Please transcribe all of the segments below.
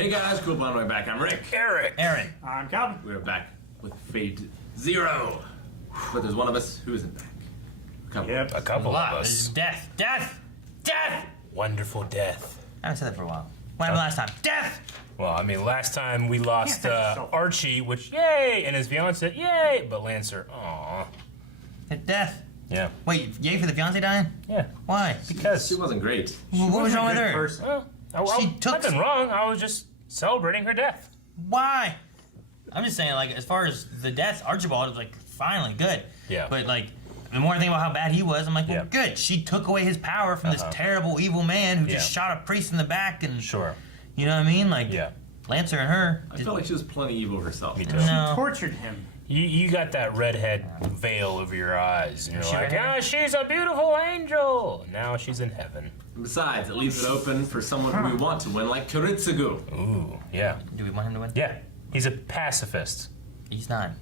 Hey guys, cool on my back. I'm Rick. Eric. Aaron. I'm Calvin. We're back with Fate Zero. But there's one of us who isn't back. A couple. Yep. A couple Wow, of this is us. death. Death! Death! Wonderful death. I haven't said that for a while. What happened last time? Death! Well, I mean, last time we lost yourself. Archie, which, yay, and his fiance, yay, but Lancer, aw. Death. Yeah. Wait, yay for the fiance dying? Yeah. Why? Because. She wasn't great. What was wrong with her? Person. Well, She took- nothing wrong. I was just celebrating her death. Why? I'm just saying, like, as far as the death, Archibald was like, finally, good. Yeah. But, like, the more I think about how bad he was, I'm like, well, Yeah. good. She took away his power from this terrible, evil man who just Yeah. shot a priest in the back and. Sure. You know what I mean? Like, Yeah. Lancer and her. I felt like she was plenty evil herself. Me too. No. Tortured him. You got that redhead veil over your eyes, and you're She like, redhead? ah, she's a beautiful angel. Now she's in heaven. And besides, it leaves it open for someone who we want to win, like Kiritsugu. Ooh, yeah. Do we want him to win? Yeah, he's a pacifist. He's not.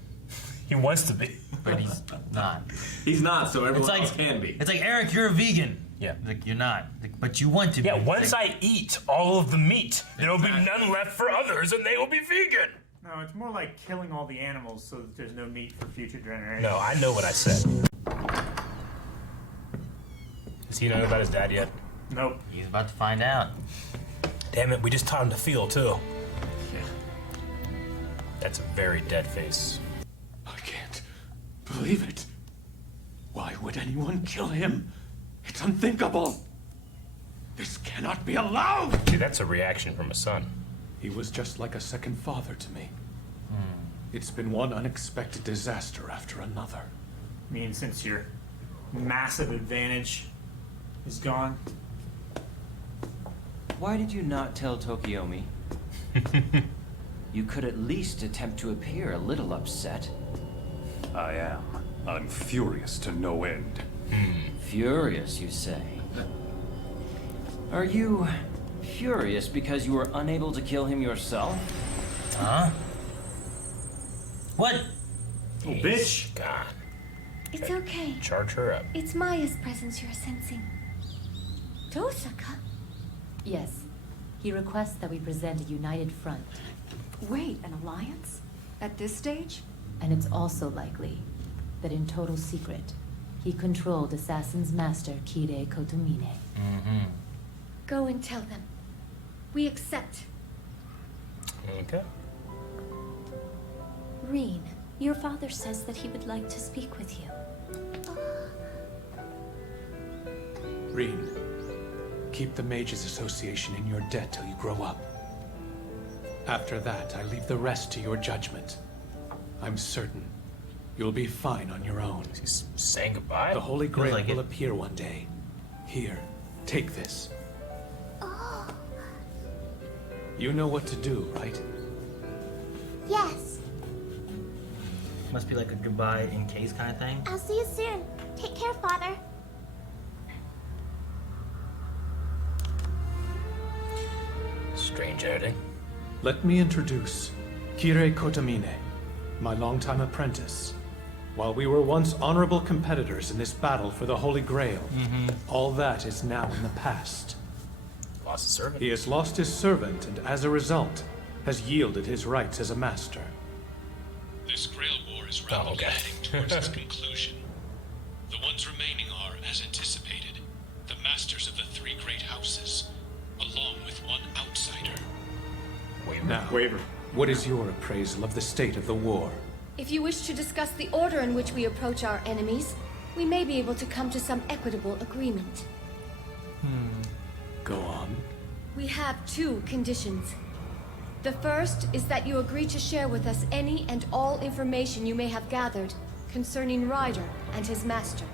He wants to be. But he's not. He's not, so everyone like- else can be. It's like, Eric, you're a vegan. Yeah. Like, you're not. Like, but you want to be. Yeah, once Like, I eat all of the meat, there will be none left for others, and they will be vegan. No, it's more like killing all the animals so that there's no meat for future generations. No, I know what I said. Does he know about his dad yet? Nope. He's about to find out. Damn it, we just taught him to feel, too. Yeah. That's a very dead face. I can't believe it. Why would anyone kill him? It's unthinkable. This cannot be allowed. See, that's a reaction from a son. He was just like a second father to me. It's been one unexpected disaster after another. I mean, since your massive advantage is gone. Why did you not tell Tokiomi? You could at least attempt to appear a little upset. I am. I'm furious to no end. Furious, you say? Are you furious because you were unable to kill him yourself? Huh? What? Oh, bitch! God, It's okay. charge her up. It's Maya's presence you're sensing. Tosaka? Yes. He requests that we present a united front. Wait, an alliance? At this stage? And it's also likely that in total secret, he controlled Assassin's master Kirei Kotomine. Go and tell them. We accept. Okay. Reen, your father says that he would like to speak with you. Reen, keep the Mages Association in your debt till you grow up. After that, I leave the rest to your judgment. I'm certain you'll be fine on your own. He's saying goodbye? The Holy Grail like will it. appear one day. Here, take this. You know what to do, right? Yes. Must be like a goodbye in case kind of thing. I'll see you soon. Take care, Father. Strange editing. Let me introduce Kirei Kotomine, my longtime apprentice. While we were once honorable competitors in this battle for the Holy Grail, all that is now in the past. Lost a servant. He has lost his servant and as a result, has yielded his rights as a master. This Grail War is rapidly okay. heading towards its conclusion. The ones remaining are, as anticipated, the masters of the three great houses, along with one outsider. Now, what is your appraisal of the state of the war? If you wish to discuss the order in which we approach our enemies, we may be able to come to some equitable agreement. Go on. We have two conditions. The first is that you agree to share with us any and all information you may have gathered concerning Ryder and his master.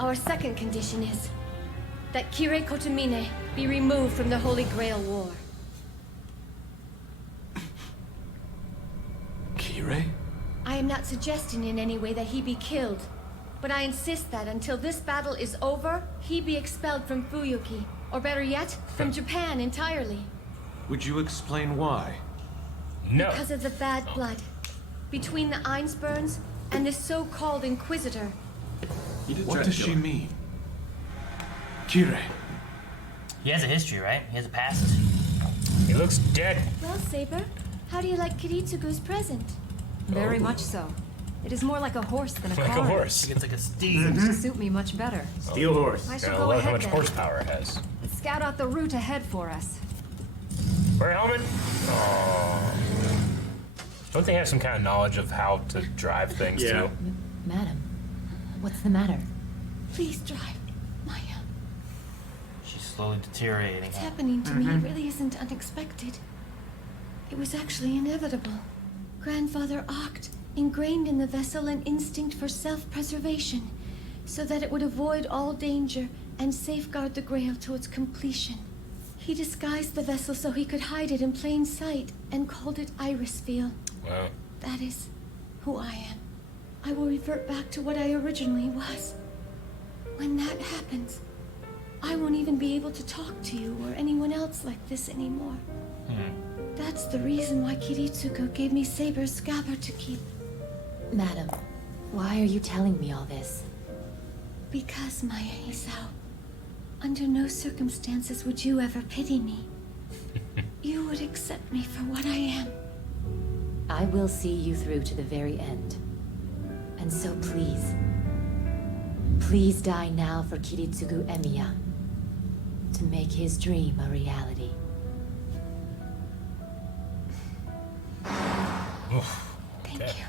Our second condition is that Kirei Kotomine be removed from the Holy Grail War. Kirei? I am not suggesting in any way that he be killed, but I insist that until this battle is over, he be expelled from Fuyuki, or better yet, from Japan entirely. Would you explain why? No. Because of the bad blood between the Einsburns and this so-called Inquisitor. He did try What to does kill she her. mean? Kirei, He has a history, right? He has a past. He looks dead. Well, Saber, how do you like Kiritsugu's present? Very much so. It is more like a horse than a Like car. a horse. It's like a steed. Seems to suit me much better. Steel horse. I Yeah, shall I go love how ahead much then. horsepower it has. Let's scout out the route ahead for us. Wear a helmet? Oh. Don't they have some kind of knowledge of how to drive things Yeah. too? Madam, what's the matter? Please drive, Maya. She's slowly deteriorating. What's happening to me really isn't unexpected. It was actually inevitable. Grandfather Oct ingrained in the vessel an instinct for self-preservation, so that it would avoid all danger and safeguard the Grail to its completion. He disguised the vessel so he could hide it in plain sight and called it Irisfield. Wow. That is who I am. I will revert back to what I originally was. When that happens, I won't even be able to talk to you or anyone else like this anymore. That's the reason why Kiritsugu gave me Saber's scabbard to keep. Madam, why are you telling me all this? Because, Maya Isao, under no circumstances would you ever pity me. You would accept me for what I am. I will see you through to the very end. And so please die now for Kiritsugu Emiya, to make his dream a reality. Thank Okay. you.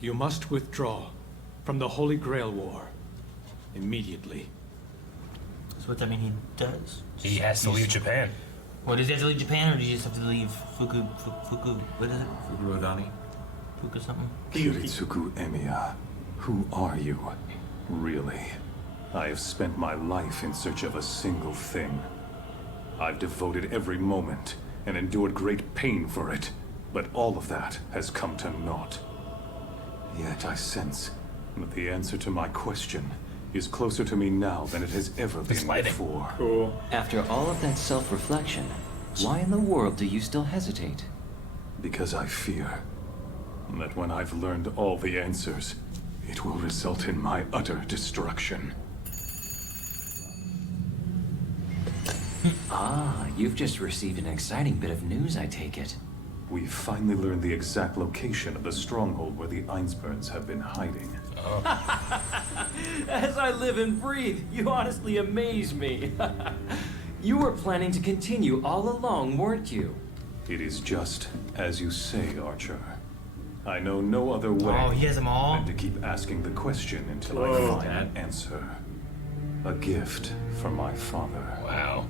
You must withdraw from the Holy Grail War immediately. So what that mean he does? He has to leave Japan. Well, does he have to leave Japan, or does he just have to leave Fuku, what is it? Fukurodani. Fuku something? Kiritsugu Emiya, who are you, really? I have spent my life in search of a single thing. I've devoted every moment and endured great pain for it, but all of that has come to naught. Yet I sense that the answer to my question is closer to me now than it has ever been lighting. before. Cool. After all of that self-reflection, why in the world do you still hesitate? Because I fear that when I've learned all the answers, it will result in my utter destruction. Ah, you've just received an exciting bit of news, I take it. We've finally learned the exact location of the stronghold where the Einsbergs have been hiding. As I live and breathe, you honestly amaze me. You were planning to continue all along, weren't you? It is just as you say, Archer. I know no other way Oh, he has them all? than to keep asking the question until I Whoa. find an answer. A gift from my father. Wow.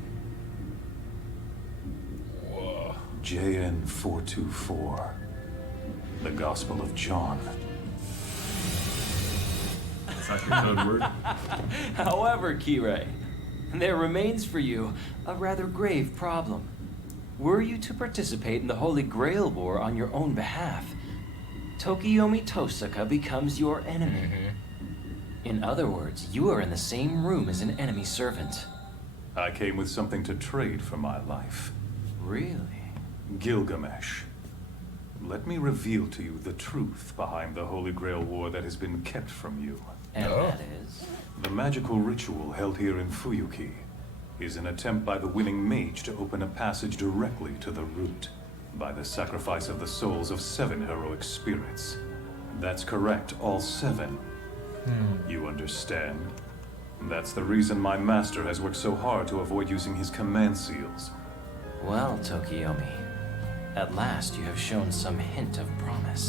Whoa. JN 424. The Gospel of John. That's not your code word. However, Kirei, there remains for you a rather grave problem. Were you to participate in the Holy Grail War on your own behalf, Tokiyomi Tosaka becomes your enemy. In other words, you are in the same room as an enemy servant. I came with something to trade for my life. Really? Gilgamesh. Let me reveal to you the truth behind the Holy Grail War that has been kept from you. And Oh. that is? The magical ritual held here in Fuyuki is an attempt by the winning mage to open a passage directly to the root by the sacrifice of the souls of 7 heroic spirits. That's correct, all 7. You understand? That's the reason my master has worked so hard to avoid using his command seals. Well, Tokiyomi, at last you have shown some hint of promise.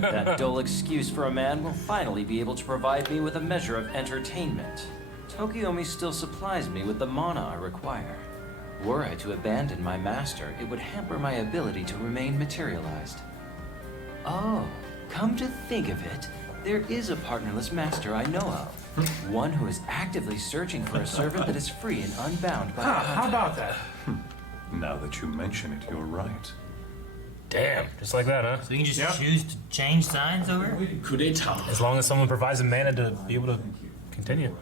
That dull excuse for a man will finally be able to provide me with a measure of entertainment. Tokiyomi still supplies me with the mana I require. Were I to abandon my master, it would hamper my ability to remain materialized. Oh, come to think of it, there is a partnerless master I know of. One who is actively searching for a servant that is free and unbound by How about that? Now that you mention it, you're right. Damn. Just like that, huh? So you can just Yep. choose to change signs over? Coup d'etat. As long as someone provides a mana to be able to continue.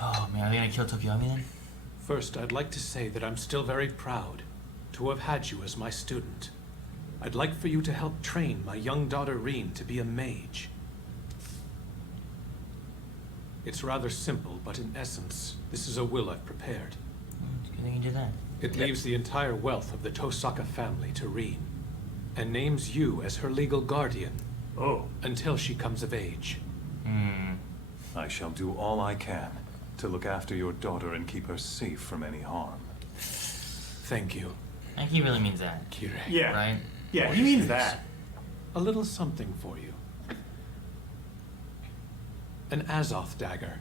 Oh man, are they gonna kill Tokiyomi then? First, I'd like to say that I'm still very proud to have had you as my student. I'd like for you to help train my young daughter Reen to be a mage. It's rather simple, but in essence, this is a will I've prepared. Good thing you did that. It leaves the entire wealth of the Tosaka family to Rin, and names you as her legal guardian. Oh. Until she comes of age. I shall do all I can to look after your daughter and keep her safe from any harm. Thank you. I think he really means that. Kirei. Yeah. Right? Yeah, he means that. A little something for you. An Azoth dagger.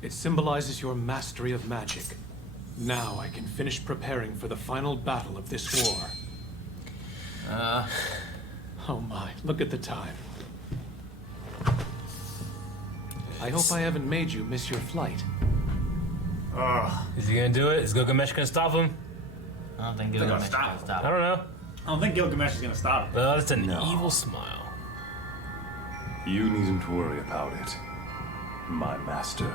It symbolizes your mastery of magic. Now I can finish preparing for the final battle of this war. Oh my, look at the time. I hope I haven't made you miss your flight. Is he gonna do it? Is Gilgamesh gonna stop him? I don't think Gilgamesh is gonna stop. I don't know. I don't think Gilgamesh is gonna stop him. Well, it's an evil smile. You needn't worry about it, my master.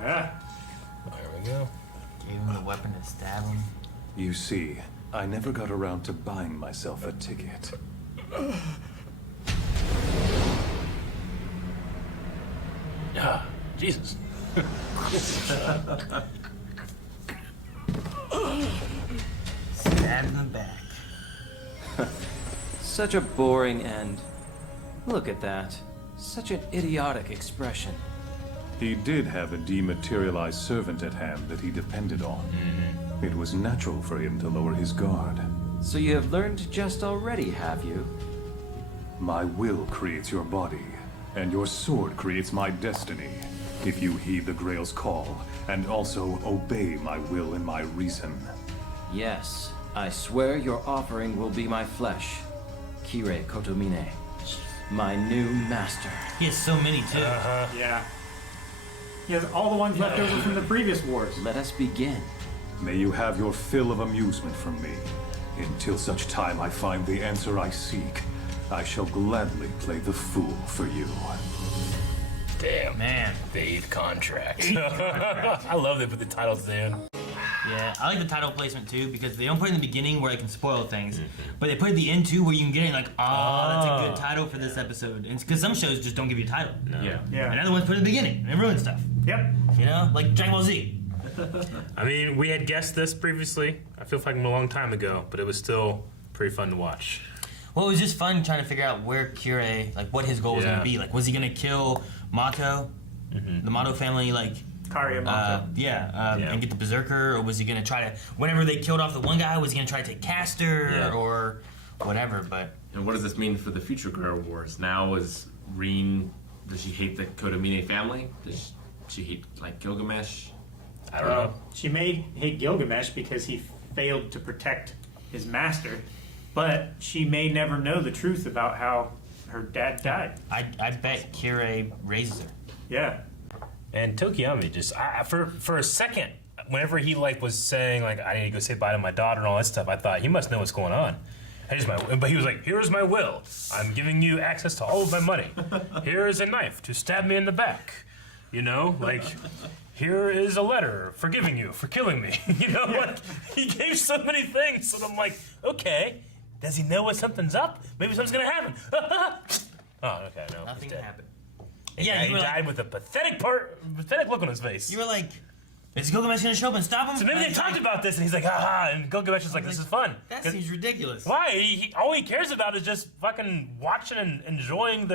Yeah. There we go. Gave him the weapon to stab him. You see, I never got around to buying myself a ticket. Ah, Jesus. Stab in the back. Such a boring end. Look at that. Such an idiotic expression. He did have a dematerialized servant at hand that he depended on. It was natural for him to lower his guard. So you have learned to jest already, have you? My will creates your body, and your sword creates my destiny. If you heed the Grail's call, and also obey my will and my reason. Yes, I swear your offering will be my flesh. Kirei Kotomine, my new master. He has so many too. Yeah. He has all the ones left over from the previous wars. Let us begin. May you have your fill of amusement from me. Until such time I find the answer I seek, I shall gladly play the fool for you. Damn. Man. The 8th contract. I love they put the titles in. Yeah, I like the title placement too because they don't put it in the beginning where it can spoil things, but they put it at the end too where you can get it like, that's a good title for this episode. And because some shows just don't give you a title. Yeah. Yeah. And other ones put it in the beginning and it ruins stuff. Yep. You know, like Dragon Ball Z. I mean, we had guessed this previously. I feel like a long time ago, but it was still pretty fun to watch. Well, it was just fun trying to figure out where Kirei, like what his goal was going to be. Like, was he going to kill Mato, the Mato family, like... Karia Mato. And get the Berserker, or was he going to try to... Whenever they killed off the one guy, was he going to try to take Castor, or whatever, but... And what does this mean for the future Guerrero Wars? Now is Rin... Does she hate the Kotomine family? Does she hate, like, Gilgamesh? I don't know. She may hate Gilgamesh because he failed to protect his master, but she may never know the truth about how her dad died. I bet Kirei raises her. Yeah. And Tokiyami just, for a second, whenever he like was saying like I need to go say bye to my daughter and all that stuff, I thought he must know what's going on. But he was like, here's my will. I'm giving you access to all of my money. Here is a knife to stab me in the back. You know, like, here is a letter forgiving you for killing me. You know, like, he gave so many things, and I'm like, okay, does he know when something's up? Maybe something's gonna happen. Oh, okay, no. Nothing happened. Yeah, he died with a pathetic look on his face. You were like, is Gilgamesh gonna show up and stop him? So maybe they talked about this, and he's like, haha, and Gilgamesh is like, this is fun. That seems ridiculous. Why? All he cares about is just fucking watching and enjoying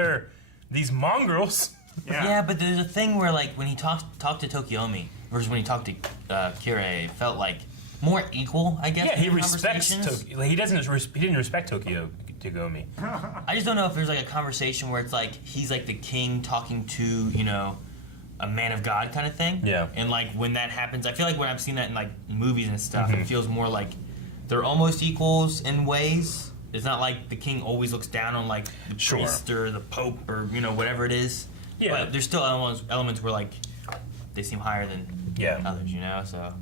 these mongrels. Yeah, but there's a thing where like when he talked to Tokiomi versus when he talked to Kirei, it felt like more equal, I guess. Yeah, he respects Tokyo. He didn't respect Tokiomi. I just don't know if there's like a conversation where it's like he's like the king talking to, you know, a man of God kind of thing. Yeah. And like when that happens, I feel like when I've seen that in like movies and stuff, it feels more like they're almost equals in ways. It's not like the king always looks down on like the priest or the pope or, you know, whatever it is. Yeah. But there's still elements where like they seem higher than others, you know. So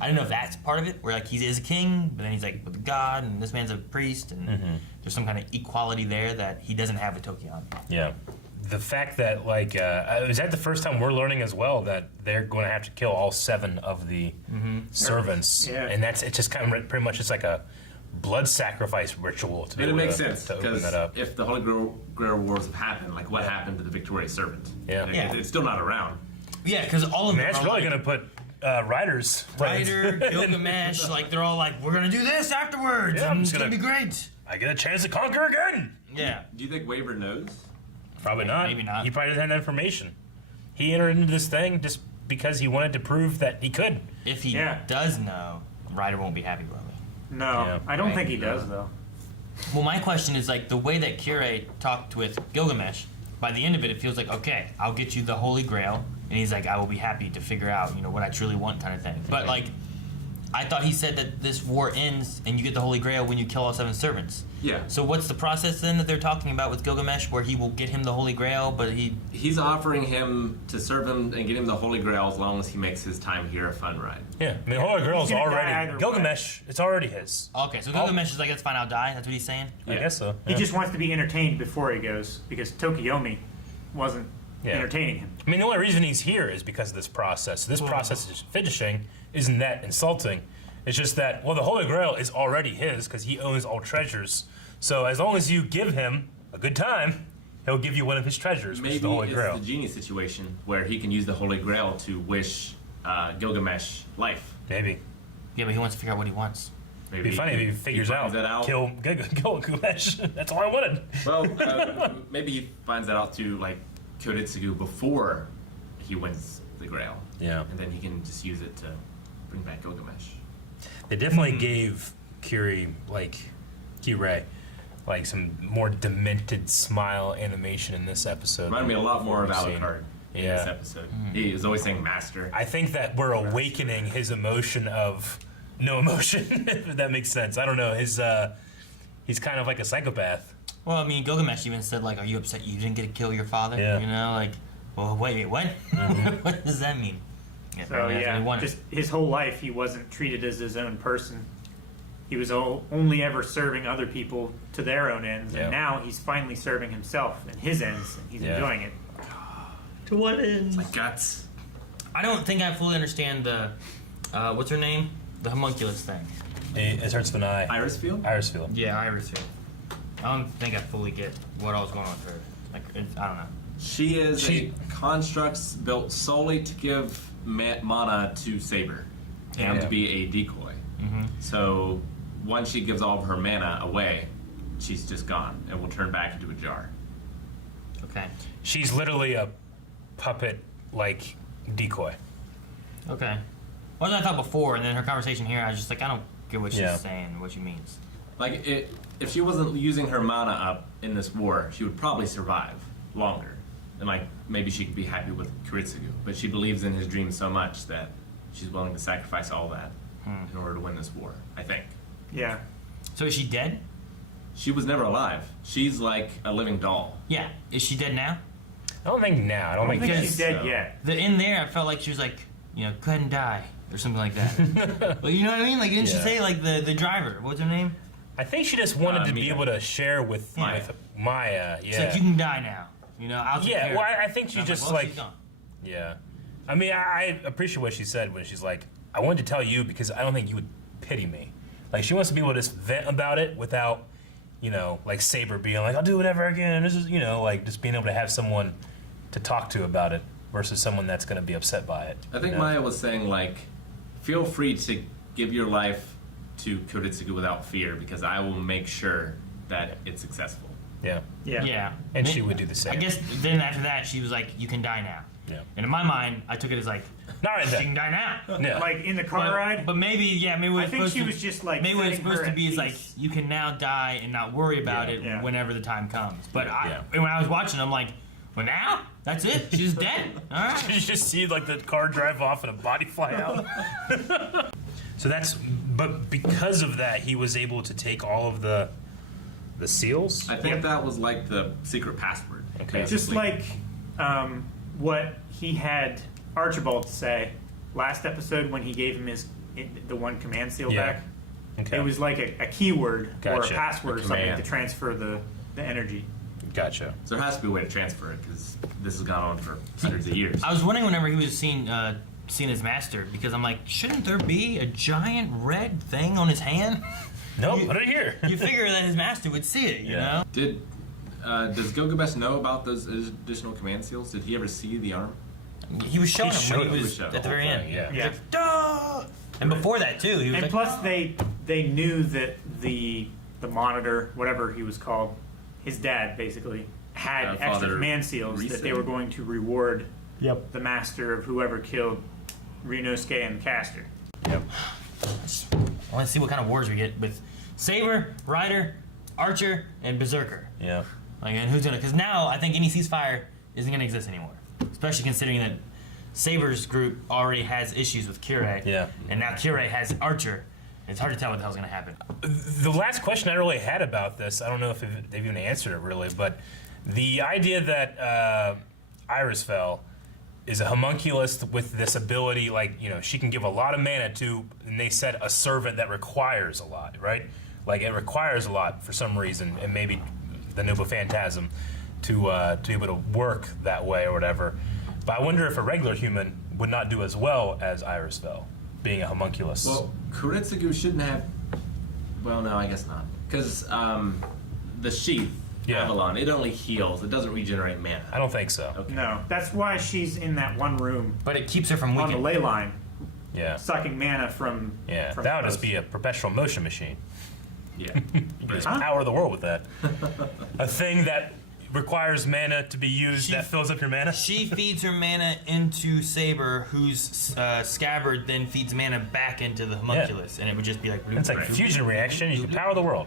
I don't know if that's part of it, where like he is a king, but then he's like with God, and this man's a priest, and there's some kind of equality there that he doesn't have with Tokiyami. Yeah. The fact that like is that the first time we're learning as well that they're going to have to kill all 7 of the servants, and it's just kind of pretty much it's like a blood sacrifice ritual to be able it makes to, sense to open because that up. if the Holy Grail Wars have happened, like what happened to the victorious servant? Yeah. It's still not around. Yeah, because all of them Man, it's are really like, gonna put Ryder's plans. Ryder, Gilgamesh, like they're all like, we're gonna do this afterwards, Yeah, and it's gonna be great. I get a chance to conquer again. Yeah. Do you think Waver knows? Probably not. Maybe not. He probably doesn't have that information. He entered into this thing just because he wanted to prove that he could. If he does know, Ryder won't be happy, will he? No, Yeah. I don't Right. think he does though. Well, my question is like the way that Kirei talked with Gilgamesh. By the end of it, it feels like, okay, I'll get you the Holy Grail, and he's like, I will be happy to figure out, what I truly want, kind of thing. But like, I thought he said that this war ends and you get the Holy Grail when you kill all 7 servants. Yeah. So what's the process then that they're talking about with Gilgamesh, where he will get him the Holy Grail, but he's offering him to serve him and get him the Holy Grail as long as he makes his time here a fun ride. Yeah, I mean, Holy Grail's He's gonna die already either Gilgamesh. It's already his. Okay, so Gilgamesh is like, that's fine, I'll die. That's what he's saying. I guess so. He yeah. just wants to be entertained before he goes because Tokiomi wasn't entertaining him. I mean, the only reason he's here is because of this process. This process is finishing isn't that insulting. It's just that, well, the Holy Grail is already his because he owns all treasures. So as long as you give him a good time, he'll give you one of his treasures, which is the Holy Grail. It's the genie situation where he can use the Holy Grail to wish Gilgamesh life. Maybe. Yeah, but he wants to figure out what he wants. Maybe It'd be funny if he figures finds that out. kill Gilgamesh. That's all I wanted. Well, maybe he finds that out to like Koritsugu before he wins the Grail. Yeah. And then he can just use it to bring back Gilgamesh. They definitely gave Kirei like some more demented smile animation in this episode. Reminded me a lot more of We've seen. Alucard in Yeah. this episode. He is always saying master. I think that we're awakening his emotion of no emotion, if that makes sense. I don't know. He's kind of like a psychopath. Well, I mean, Gilgamesh even said, like, are you upset you didn't get to kill your father? Yeah. Like, well, wait, what? What does that mean? Yeah, So apparently that's what he wanted. just his whole life he wasn't treated as his own person. He was only ever serving other people to their own ends, Yeah. and now he's finally serving himself and his ends, and he's Yeah. enjoying it. To what ends? My guts. I don't think I fully understand the, what's her name? The homunculus thing. It starts with an I. Irisfield? Irisfield. Yeah, Iris. I don't think I fully get what all was going on with her. Like, I don't know. She is a construct built solely to give mana to Saber and Yeah. to be a decoy. So once she gives all of her mana away, she's just gone and will turn back into a jar. Okay. She's literally a puppet, like, decoy. Okay. Well, I thought before, and then her conversation here, I was just like, I don't get what she's Yeah. saying, what she means. Like, if she wasn't using her mana up in this war, she would probably survive longer. And, like, maybe she could be happy with Koritsugu. But she believes in his dream so much that she's willing to sacrifice all that in order to win this war, I think. Yeah. So is she dead? She was never alive. She's like a living doll. Yeah. Is she dead now? I don't think now. I don't think she's dead yet. In there, I felt like she was like, go ahead and die. Or something like that. Well, you know what I mean? Like, didn't she Yeah. say, like, the driver? What's her name? I think she just wanted to be Mia. able to share with Maya. She's Yeah. like, you can die now. I'll take care Yeah, of well, it. I think she And I'm just well, like, she's gone. yeah. I mean, I appreciate what she said when she's like, I wanted to tell you because I don't think you would pity me. Like, she wants to be able to just vent about it without, like Saber being like, I'll do whatever again. This is, like just being able to have someone to talk to about it versus someone that's going to be upset by it. I think Maya was saying, like, feel free to give your life to Koritsugu without fear because I will make sure that it's successful. Yeah. Yeah. Yeah. And she would do the same. I guess then after that, she was like, you can die now. Yeah. And in my mind, I took it as like, Not right she there. can die now. Yeah. Like in the car ride. But maybe, maybe I think she was just like. maybe what it's setting her supposed to at be is like, peace. you can now die and not worry about it Yeah. whenever the time comes. But Yeah. when I was watching, I'm like, well, now? That's it? She's dead? All right. You just see like the car drive off and a body fly out. But because of that, he was able to take all of the seals. I think that was like the secret password. Okay. basically. Just like what he had Archibald say last episode when he gave him the one command seal Yeah. back. Okay. It was like a keyword or a Gotcha. password A or something command. to transfer the energy. Gotcha. So there has to be a way to transfer it because this has gone on for hundreds of years. I was wondering whenever he was seen his master, because I'm like, shouldn't there be a giant red thing on his hand? Nope, put it here. You figure that his master would see it, you know? Does Gilgamesh know about those additional command seals? Did he ever see the arm? He was showing He him showed when him. he He was showed at the the very whole end. thing, yeah. He was like, duh! And before that too, he was And like, plus, they knew that the monitor, whatever he was called, his dad basically had extra Father command seals that they Risa? were going to reward yep. the master of whoever killed Rinosuke and the caster. Yep. I want to see what kind of wars we get with Saber, Ryder, Archer, and Berserker. Yeah. Like, and who's gonna? Because now I think any ceasefire isn't gonna exist anymore, especially considering that Saber's group already has issues with Kirei. Yeah. And now Kirei has Archer. It's hard to tell what the hell's gonna happen. The last question I really had about this, I don't know if they've even answered it really, but the idea that Irisfell is a homunculus with this ability, like, you know, she can give a lot of mana to, and they said a servant that requires a lot, right? Like, it requires a lot for some reason, and maybe the Noble Phantasm to be able to work that way or whatever. But I wonder if a regular human would not do as well as Irisfell, being a homunculus. Well, Kuretsugu shouldn't have. Well, no, I guess not. Because the sheath, Yeah. Avalon, it only heals. It doesn't regenerate mana. I don't think so. Okay. No, that's why she's in that one room But it keeps her from on the weakening. ley line, Yeah. sucking mana from. Yeah. from That would just those. be a perpetual motion machine. Yeah. You can just power the world with that. A thing that requires mana to be used that fills up your mana. She feeds her mana into Saber, whose scabbard then feeds mana back into the homunculus, and it would just be like. It's like a fusion reaction. You can power the world.